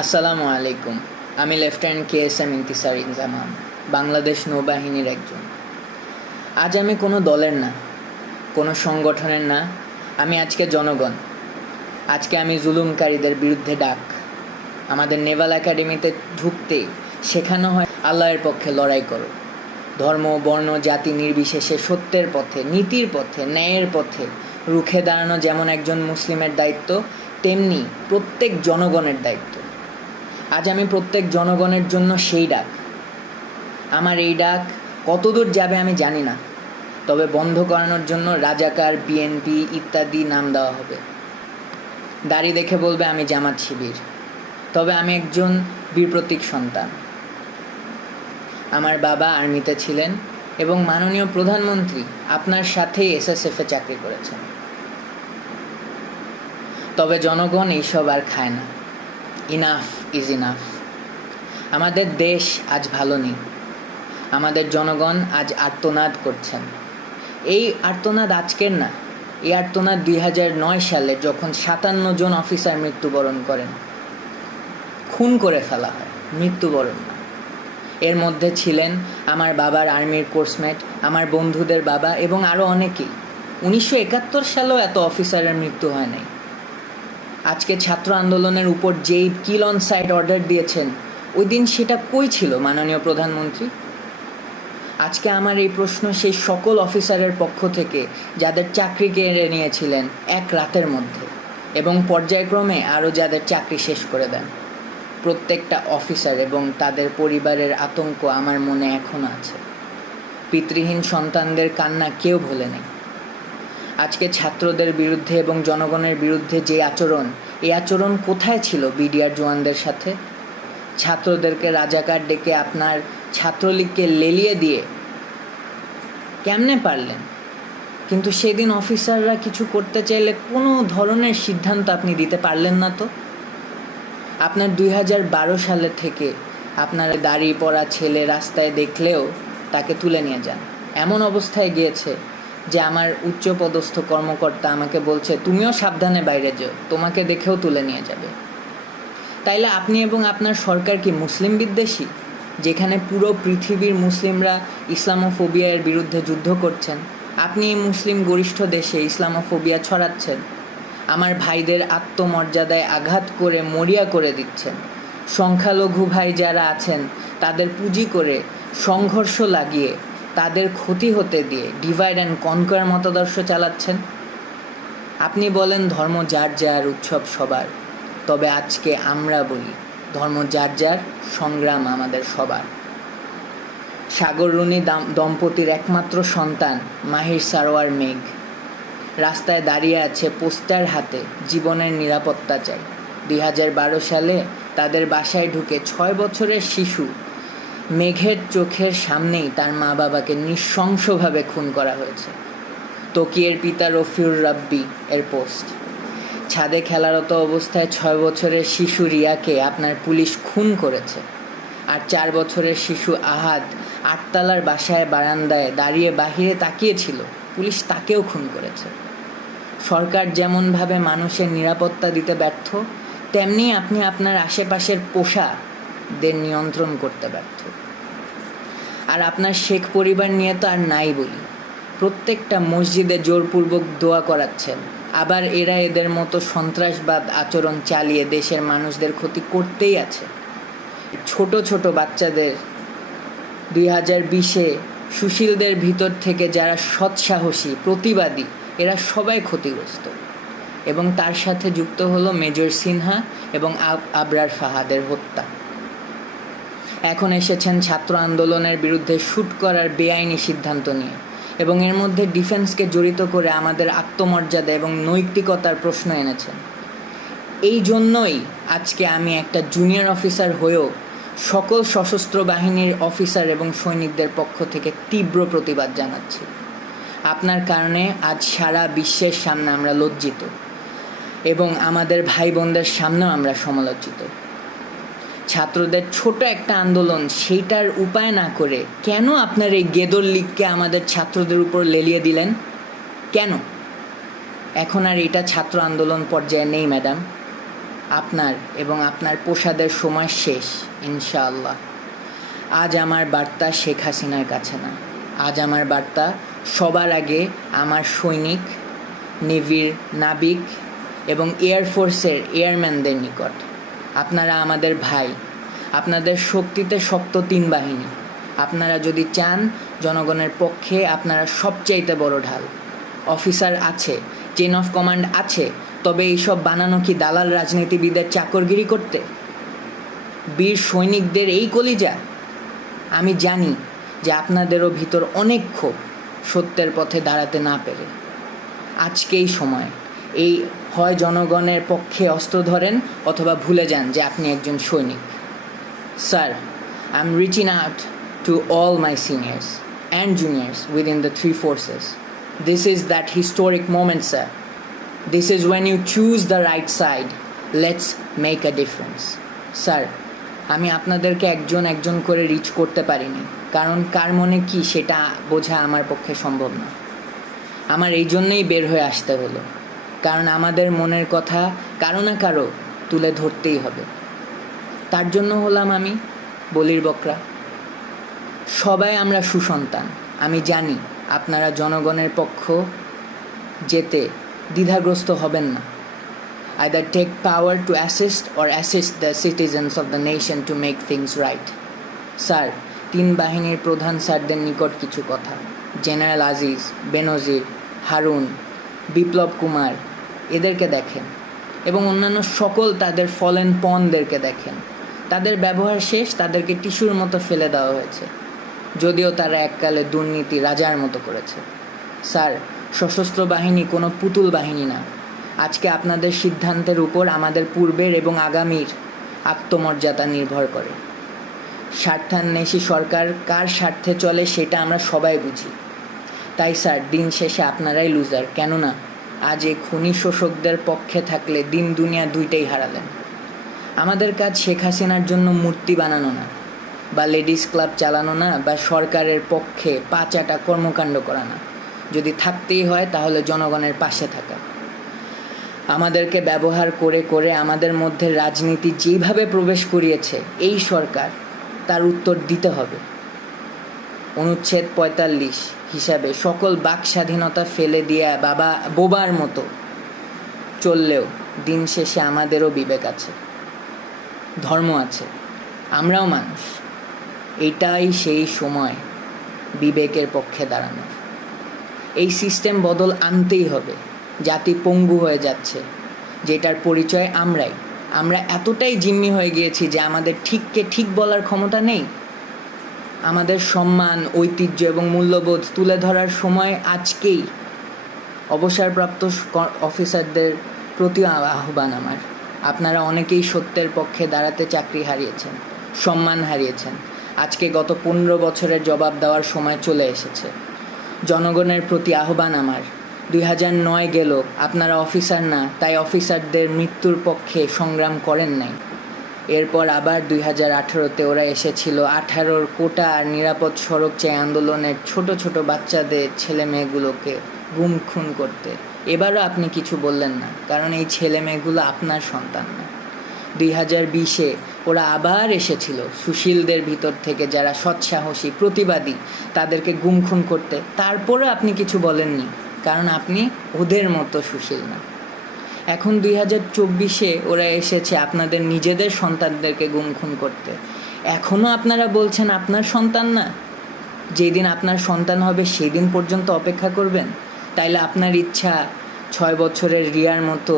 আসসালামু আলাইকুম। আমি লেফটেন্যান্ট KSM ইন্তিসার ইনজামাম, বাংলাদেশ নৌবাহিনীর একজন। আজ আমি কোনো দলের না, কোনো সংগঠনের না, আমি আজকে জনগণ। আজকে আমি জুলুমকারীদের বিরুদ্ধে ডাক। আমাদের নেভাল একাডেমিতে ঢুকতেই শেখানো হয় আল্লাহর পক্ষে লড়াই করো। ধর্ম, বর্ণ, জাতি নির্বিশেষে সত্যের পথে, নীতির পথে, ন্যায়ের পথে রুখে দাঁড়ানো যেমন একজন মুসলিমের দায়িত্ব, তেমনি প্রত্যেক জনগণের দায়িত্ব। আজ আমি প্রত্যেক জনগণের জন্য সেই ডাক। আমার এই ডাক কতদূর যাবে আমি জানি না, তবে বন্ধ করানোর জন্য রাজাকার, BNP ইত্যাদি নাম দেওয়া হবে। দাড়ি দেখে বলবে আমি জামাত শিবির, তবে আমি একজন বীর প্রতীক সন্তান। আমার বাবা আর্মিতে ছিলেন এবং মাননীয় প্রধানমন্ত্রী আপনার সাথেই SSF-এ চাকরি করেছেন। তবে জনগণ এইসব আর খায় না। Enough is enough. আমাদের দেশ আজ ভালো নেই। আমাদের জনগণ আজ আর্তনাদ করছেন। এই আর্তনাদ আজকের না, এই আর্তনাদ 2009 সালে যখন 57 জন অফিসার মৃত্যুবরণ করেন। খুন করে ফেলা হয়, মৃত্যুবরণ না। এর মধ্যে ছিলেন আমার বাবার আর্মির কোর্সমেট, আমার বন্ধুদের বাবা এবং আরও অনেকেই। 1971 সালেও এত অফিসারের মৃত্যু হয় নাই। আজকে ছাত্র আন্দোলনের উপর যেই কিল অন সাইট অর্ডার দিয়েছেন, ওই দিন সেটা কই ছিল মাননীয় প্রধানমন্ত্রী? আজকে আমার এই প্রশ্ন সেই সকল অফিসারের পক্ষ থেকে যাদের চাকরি কেড়ে নিয়েছিলেন এক রাতের মধ্যে, এবং পর্যায়ক্রমে আরও যাদের চাকরি শেষ করে দেন। প্রত্যেকটা অফিসার এবং তাদের পরিবারের আতঙ্ক আমার মনে এখনও আছে। পিতৃহীন সন্তানদের কান্না কেউ ভোলে নেই। আজকে ছাত্রদের বিরুদ্ধে এবং জনগণের বিরুদ্ধে যে আচরণ, এই আচরণ কোথায় ছিল BDR জওয়ানদের সাথে? ছাত্রদেরকে রাজাকার ডেকে আপনার ছাত্রলীগকে লেলিয়ে দিয়ে কেমনে পারলেন? কিন্তু সেদিন অফিসাররা কিছু করতে চাইলে কোনো ধরনের সিদ্ধান্ত আপনি দিতে পারলেন না। তো আপনার 2012 সালের থেকে আপনার দাড়ি পরা ছেলে রাস্তায় দেখলেও তাকে তুলে নিয়ে যান। এমন অবস্থায় গিয়েছে যে আমার উচ্চপদস্থ কর্মকর্তা আমাকে বলছে তুমিও সাবধানে বাইরে যাও, তোমাকে দেখেও তুলে নিয়ে যাবে। তাইলে আপনি এবং আপনার সরকার কি মুসলিম বিদ্বেষী? যেখানে পুরো পৃথিবীর মুসলিমরা ইসলামোফোবিয়ার বিরুদ্ধে যুদ্ধ করছেন, আপনি এই মুসলিম গরিষ্ঠ দেশে ইসলামোফোবিয়া ছড়াচ্ছেন। আমার ভাইদের আত্মমর্যাদায় আঘাত করে মরিয়া করে দিচ্ছেন। সংখ্যালঘু ভাই যারা আছেন তাদের পুঁজি করে সংঘর্ষ লাগিয়ে তাদের ক্ষতি হতে দিয়ে ডিভাইড অ্যান্ড কনকোয়ার মতাদর্শ চালাচ্ছেন। আপনি বলেন ধর্ম যার যার, উৎসব সবার, তবে আজকে আমরা বলি ধর্ম যার যার, সংগ্রাম আমাদের সবার। সাগর রুনি দম্পতির একমাত্র সন্তান মাহির সারোয়ার মেঘ রাস্তায় দাঁড়িয়ে আছে পোস্টার হাতে, জীবনের নিরাপত্তা চাই। 2012 সালে তাদের বাসায় ঢুকে 6 বছরের শিশু মেঘের চোখের সামনেই তার মা বাবাকে নৃশংসভাবে খুন করা হয়েছে। তকিয়ের পিতা রফিউর রাব্বি এর পোস্ট। ছাদে খেলারত অবস্থায় 6 বছরের শিশু রিয়াকে আপনার পুলিশ খুন করেছে। আর 4 বছরের শিশু আহাদ 8তলার বাসায় বারান্দায় দাঁড়িয়ে বাহিরে তাকিয়েছিল, পুলিশ তাকেও খুন করেছে। সরকার যেমনভাবে মানুষের নিরাপত্তা দিতে ব্যর্থ, তেমনি আপনি আপনার আশেপাশের পোষাদের নিয়ন্ত্রণ করতে ব্যর্থ। আর আপনার শেখ পরিবার নিয়ে তো আর নাই বলি। প্রত্যেকটা মসজিদে জোরপূর্বক দোয়া করাচ্ছেন, আবার এরা এদের মতো সন্ত্রাসবাদ আচরণ চালিয়ে দেশের মানুষদের ক্ষতি করতেই আছে। ছোট ছোট বাচ্চাদের 2020-এ সুশীলদের ভিতর থেকে যারা সৎসাহসী প্রতিবাদী, এরা সবাই ক্ষতিগ্রস্ত। এবং তার সাথে যুক্ত হলো মেজর সিনহা এবং আবরার ফাহাদের হত্যা। এখন এসেছেন ছাত্র আন্দোলনের বিরুদ্ধে শ্যুট করার বেআইনি সিদ্ধান্ত নিয়ে, এবং এর মধ্যে ডিফেন্সকে জড়িত করে আমাদের আত্মমর্যাদা এবং নৈতিকতার প্রশ্ন এনেছেন। এই জন্যই আজকে আমি একটা জুনিয়র অফিসার হয়েও সকল সশস্ত্র বাহিনীর অফিসার এবং সৈনিকদের পক্ষ থেকে তীব্র প্রতিবাদ জানাচ্ছি। আপনার কারণে আজ সারা বিশ্বের সামনে আমরা লজ্জিত, এবং আমাদের ভাই বোনদের সামনেও আমরা সমালোচিত। ছাত্রদের ছোট একটা আন্দোলন, সেইটার উপায় না করে কেন আপনার এই গেদর লীগকে আমাদের ছাত্রদের উপর লেলিয়ে দিলেন? কেন? এখন আর এটা ছাত্র আন্দোলন পর্যায়ে নেই ম্যাডাম। আপনার এবং আপনার প্রসাদের সময় শেষ ইনশাআল্লাহ। আজ আমার বার্তা শেখ হাসিনার কাছে না, আজ আমার বার্তা সবার আগে আমার সৈনিক, নেভির নাবিক এবং এয়ারফোর্সের এয়ারম্যানদের নিকট। আপনারা আমাদের ভাই, আপনাদের শক্তিতে শক্ত 3 বাহিনী। আপনারা যদি চান জনগণের পক্ষে, আপনারা সবচাইতে বড় ঢাল। অফিসার আছে, চেইন অফ কমান্ড আছে, তবে এইসব বানানো কি দালাল রাজনীতিবিদের চাকরগিরি করতে? বীর সৈনিকদের এই কলিজা? আমি জানি যে আপনাদেরও ভিতর অনেক ক্ষোভ, সত্যের পথে দাঁড়াতে না পেরে। আজকেই সময়, এই হয় জনগণের পক্ষে অস্ত্র ধরেন অথবা ভুলে যান যে আপনি একজন সৈনিক। Sir, I am reaching out to all my seniors and juniors within the 3 forces. This is that historic moment, sir. This is when you choose the right side. Let's make a difference. Sir, আমি আপনাদেরকে একজন একজন করে rich করতে পারিনি, কারণ কার মনে কি সেটা বোঝা আমার পক্ষে সম্ভব না। আমার এই জন্যই বের হয়ে আসতে হলো, কারণ আমাদের মনের কথা কারো না কারো তুলে ধরতেই হবে। তার জন্য হলাম আমি বলির বকরা। সবাই আমরা সুসন্তান। আমি জানি আপনারা জনগণের পক্ষ যেতে দ্বিধাগ্রস্ত হবেন না। Either take power to assist the citizens of the nation to make things right. Sir, 3 বাহিনীর প্রধান স্যারদের নিকট কিছু কথা। জেনারেল আজিজ, বেনজির, হারুন, বিপ্লব কুমার, এদেরকে দেখেন এবং অন্যান্য সকল তাদের ফলেন পনদেরকে দেখেন। তাদের ব্যবহার শেষ, তাদেরকে টিস্যুর মতো ফেলে দেওয়া হয়েছে, যদিও তারা এককালে দুর্নীতি রাজার মতো করেছে। স্যার, সশস্ত্র বাহিনী কোনো পুতুল বাহিনী না। আজকে আপনাদের সিদ্ধান্তের উপর আমাদের পূর্বের এবং আগামীর আত্মমর্যাদা নির্ভর করে। স্বার্থান্বেষী সরকার কার স্বার্থে চলে সেটা আমরা সবাই বুঝি। তাই স্যার, দিন শেষে আপনারাই লুজার। কেননা আজ এই খুনি শোষকদের পক্ষে থাকলে দিন দুনিয়া দুইটাই হারালেন। আমাদের কাজ শেখ হাসিনার জন্য মূর্তি বানানো না, বা লেডিস ক্লাব চালানো না, বা সরকারের পক্ষে পাচাটা কর্মকাণ্ড করা না। যদি থাকতেই হয় তাহলে জনগণের পাশে থাকা। আমাদেরকে ব্যবহার করে করে আমাদের মধ্যে রাজনীতি যেভাবে প্রবেশ করিয়েছে এই সরকার, তার উত্তর দিতে হবে। অনুচ্ছেদ 45 হিসাবে সকল বাক স্বাধীনতা ফেলে দিয়ে বোবার মতো চললেও দিন শেষে আমাদেরও বিবেক আছে, ধর্ম আছে, আমরাও মানুষ। এটাই সেই সময় বিবেকের পক্ষে দাঁড়ানোর। এই সিস্টেম বদল আনতেই হবে। জাতি পঙ্গু হয়ে যাচ্ছে, যেটার পরিচয় আমরাই। আমরা এতটাই জিম্মি হয়ে গিয়েছি যে আমাদের ঠিককে ঠিক বলার ক্ষমতা নেই। আমাদের সম্মান, ঐতিহ্য এবং মূল্যবোধ তুলে ধরার সময় আজকেই। অবসরপ্রাপ্ত অফিসারদের প্রতি আহ্বান আমার, আপনারা অনেকেই সত্যের পক্ষে দাঁড়াতে চাকরি হারিয়েছেন, সম্মান হারিয়েছেন। আজকে গত 15 বছরের জবাব দেওয়ার সময় চলে এসেছে। জনগণের প্রতি আহ্বান আমার, 2009 গেল, আপনারা অফিসার না, তাই অফিসারদের মৃত্যুর পক্ষে সংগ্রাম করেন নাই। এরপর আবার 2018-তে ওরা এসেছিল 18-র কোটা আর নিরাপদ সড়ক চাই আন্দোলনের ছোট ছোট বাচ্চাদের, ছেলে মেয়েগুলোকে গুম খুন করতে। এবারও আপনি কিছু বললেন না, কারণ এই ছেলে মেয়েগুলো আপনার সন্তান না। 2020-এ ওরা আবার এসেছিল সুশীলদের ভিতর থেকে, যারা সৎসাহসী প্রতিবাদী, তাদেরকে গুম খুন করতে। তারপরে আপনি কিছু বলেননি, কারণ আপনি ওদের মতো সুশীল না। এখন 2024-এ ওরা এসেছে আপনাদের নিজেদের সন্তানদেরকে গুম খুন করতে। এখনও আপনারা বলছেন আপনার সন্তান না? যেদিন আপনার সন্তান হবে সেদিন পর্যন্ত অপেক্ষা করবেন? তাইলে আপনার ইচ্ছা 6 বছরের রিয়ার মতো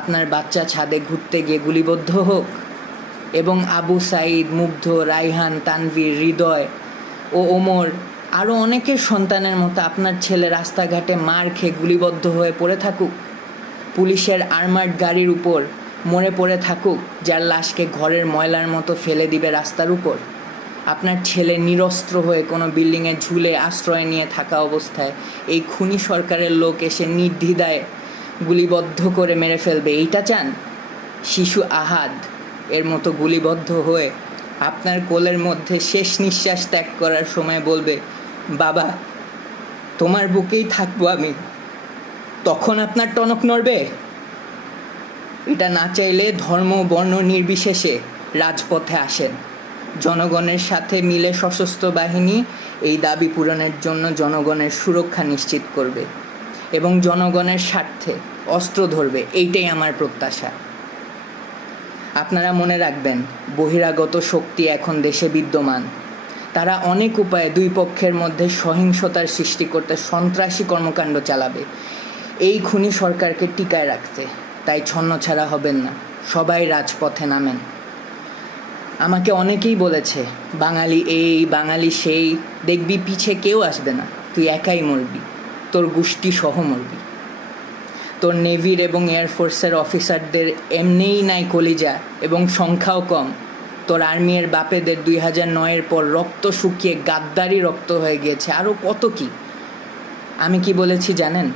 আপনার বাচ্চা ছাদে ঘুরতে গিয়ে গুলিবদ্ধ হোক, এবং আবু সাঈদ, মুগ্ধ, রাইহান, তানভীর, হৃদয় ও ওমর আরও অনেকের সন্তানের মতো আপনার ছেলে রাস্তাঘাটে মার খেয়ে গুলিবদ্ধ হয়ে পড়ে থাকুক, পুলিশের আর্মার্ড গাড়ির উপর মরে পড়ে থাকুক, যার লাশকে ঘরের ময়লার মতো ফেলে দিবে রাস্তার উপর। আপনার ছেলে নিরস্ত্র হয়ে কোনো বিল্ডিংয়ে ঝুলে আশ্রয় নিয়ে থাকা অবস্থায় এই খুনি সরকারের লোক এসে নির্দ্বিধায় গুলিবদ্ধ করে মেরে ফেলবে, এইটা চান? শিশু আহাদ এর মতো গুলিবদ্ধ হয়ে আপনার কোলের মধ্যে শেষ নিঃশ্বাস ত্যাগ করার সময় বলবে, বাবা তোমার বুকেই থাকবো আমি, তখন আপনার টনক নড়বে? এটা না চাইলে ধর্ম বর্ণ নির্বিশেষে রাজপথে আসেন। জনগণের সাথে মিলে সশস্ত্র বাহিনী এই দাবি পূরণের জন্য জনগণের সুরক্ষা নিশ্চিত করবে এবং জনগণের স্বার্থে অস্ত্র ধরবে, এইটাই আমার প্রত্যাশা। আপনারা মনে রাখবেন, বহিরাগত শক্তি এখন দেশে বিদ্যমান। তারা অনেক উপায়ে দুই পক্ষের মধ্যে সহিংসতার সৃষ্টি করতে সন্ত্রাসী কর্মকাণ্ড চালাবে এই খুনি সরকারকে টিকায় রাখতে। তাই ছন্নছাড়া হবেন না, সবাই রাজপথে নামেন। আমাকে অনেকেই বলেছে, বাঙালি এই বাঙালি সেই, দেখবি পিছে কেউ আসবে না, তুই একাই মরবি, তোর গোষ্ঠী সহ মরবি। তোর নেভির এবং এয়ারফোর্সের অফিসারদের এমনিই নাই কলিজা এবং সংখ্যাও কম। তোর আর্মির বাপেদের 2009-এর পর রক্ত শুকিয়ে গাদ্দারি রক্ত হয়ে গিয়েছে, আরও কত কি। আমি কি বলেছি জানেন?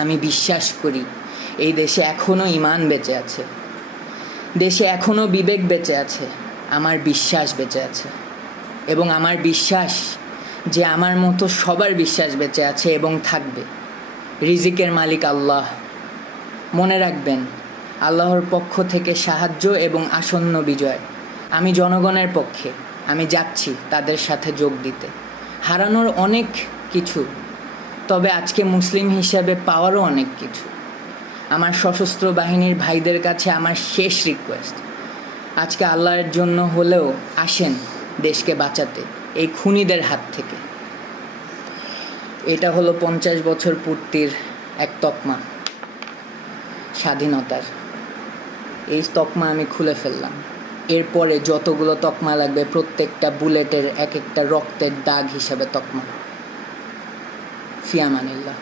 আমি বিশ্বাস করি এই দেশে এখনও ঈমান বেঁচে আছে, দেশে এখনও বিবেক বেঁচে আছে, আমার বিশ্বাস বেঁচে আছে। এবং আমার বিশ্বাস যে আমার মতো সবার বিশ্বাস বেঁচে আছে এবং থাকবে। রিজিকের মালিক আল্লাহ। মনে রাখবেন, আল্লাহর পক্ষ থেকে সাহায্য এবং আসন্ন বিজয়। আমি জনগণের পক্ষে, আমি যাচ্ছি তাদের সাথে যোগ দিতে। হারানোর অনেক কিছু, তবে আজকে মুসলিম হিসাবে পাওয়ারও অনেক কিছু। আমার সশস্ত্র বাহিনীর ভাইদের কাছে আমার শেষ রিকোয়েস্ট, আজকে আল্লাহর জন্য হলেও আসেন দেশকে বাঁচাতে এই খুনিদের হাত থেকে। এটা হলো 50 বছর পূর্তির এক তকমা স্বাধীনতার। এই তকমা আমি খুলে ফেললাম। এরপরে যতগুলো তকমা লাগবে প্রত্যেকটা বুলেটের এক একটা রক্তের দাগ হিসাবে তকমা। ফি আমানিল্লাহ।